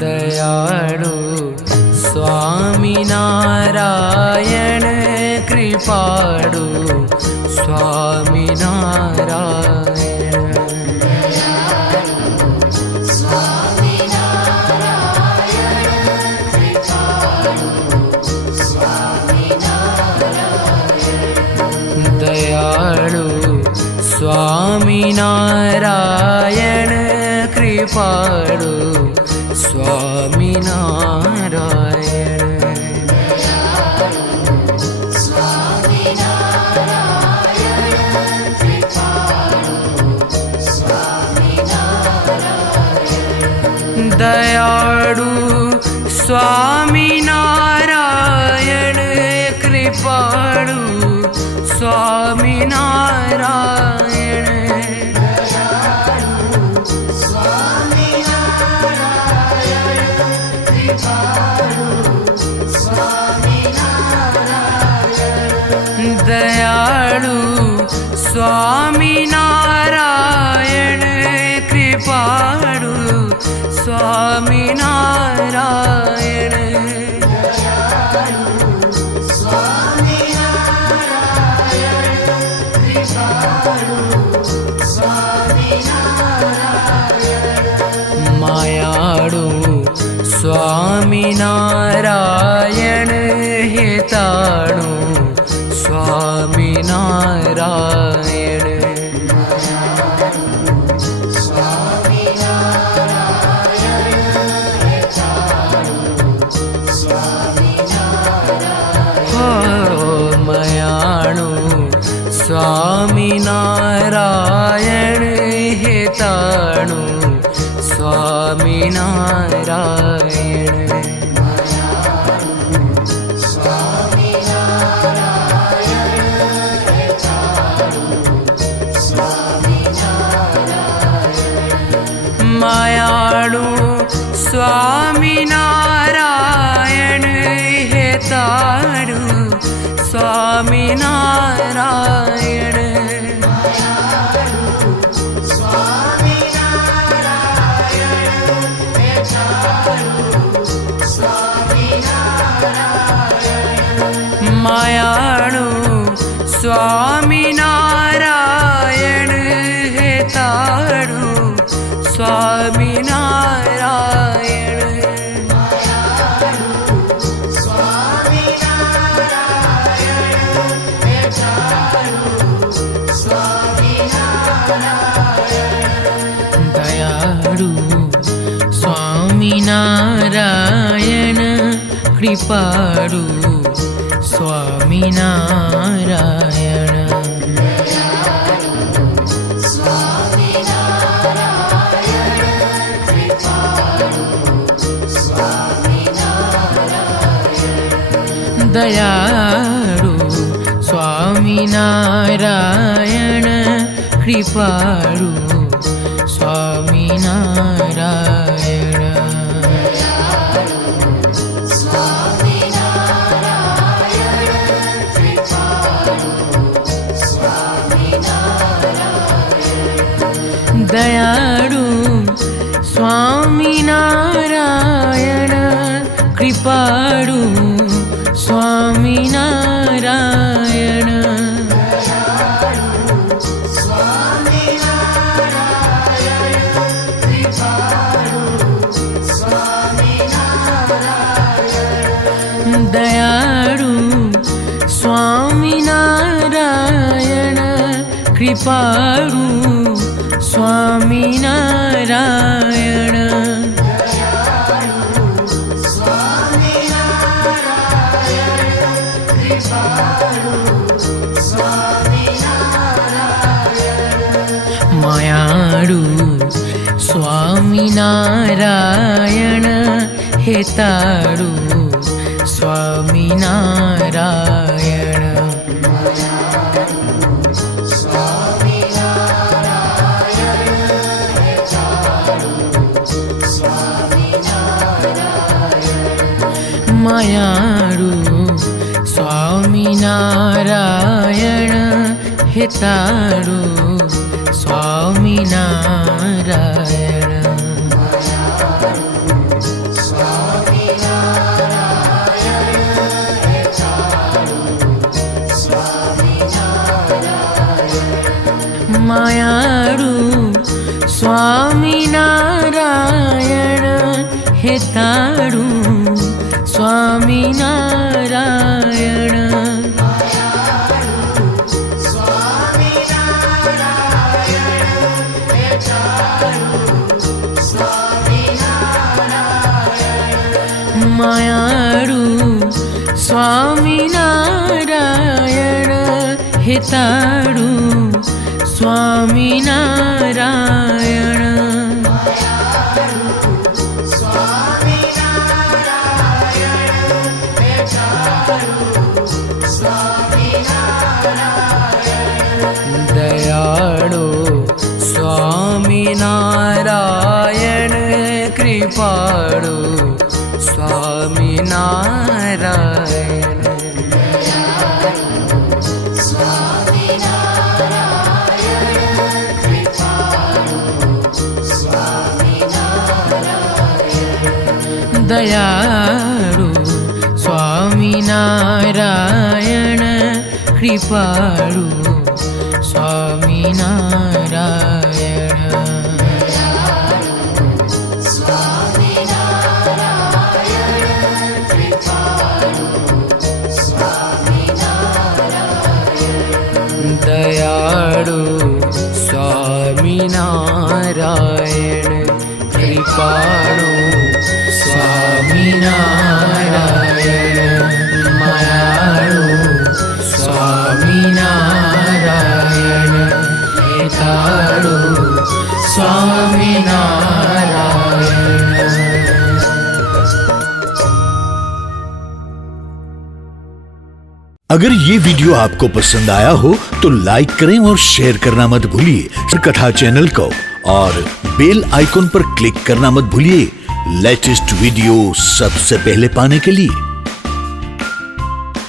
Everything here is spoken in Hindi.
दयाळु स्वामी नारायण कृपाळु स्वामी नारायण। दयाळु स्वामी नारायण कृपाळु स्वामी नारायण। दयाळु स्वामी नारायण कृपाळु स्वामी नारायण। दयाळु स्वामी नारायण कृपाळु स्वामी नारायण। मायाळु स्वामी नारायण हिताळु स्वामी नारायण। मयाळु स्वामी नारायण हिताळु स्वामी नारायण। मायाळु स्वामी नारायण हिताळु स्वामी नारायण। मायाळु स्वामी नारायण हिताळु स्वामी नारायण। दयाळु स्वामी नारायण कृपाळु स्वामी नारायण। दयाळु स्वामी नारायण कृपाळु स्वामी नारायण। दयाळु स्वामी नारायण कृपाळु स्वामी नारायण। दयाळु स्वामी नारायण कृपाळु स्वामी नारायण। मायाळु स्वामी नारायण हिताळु स्वामी नारायण। मायाळू स्वामीनारायण हेताळू स्वामीनारायण मायाळू स्वामीनारायण हेताळू स्वामीनारायण मायाळू स्वामीनारायण हेताळू स्वामीनारायण दयाळू स्वामीनारायण कृपाळू स्वामीनारायण दयाळू स्वामीनारायण कृपाळू स्वामीनारायण दयाळू स्वामीनारायण कृपाळू स्वामीनारायण मायाळू स्वामीनारायण हेताळू स्वामीनारायण। अगर ये वीडियो आपको पसंद आया हो तो लाइक करें और शेयर करना मत भूलिए। कथा चैनल को और बेल आइकॉन पर क्लिक करना मत भूलिए लेटेस्ट वीडियो सबसे पहले पाने के लिए।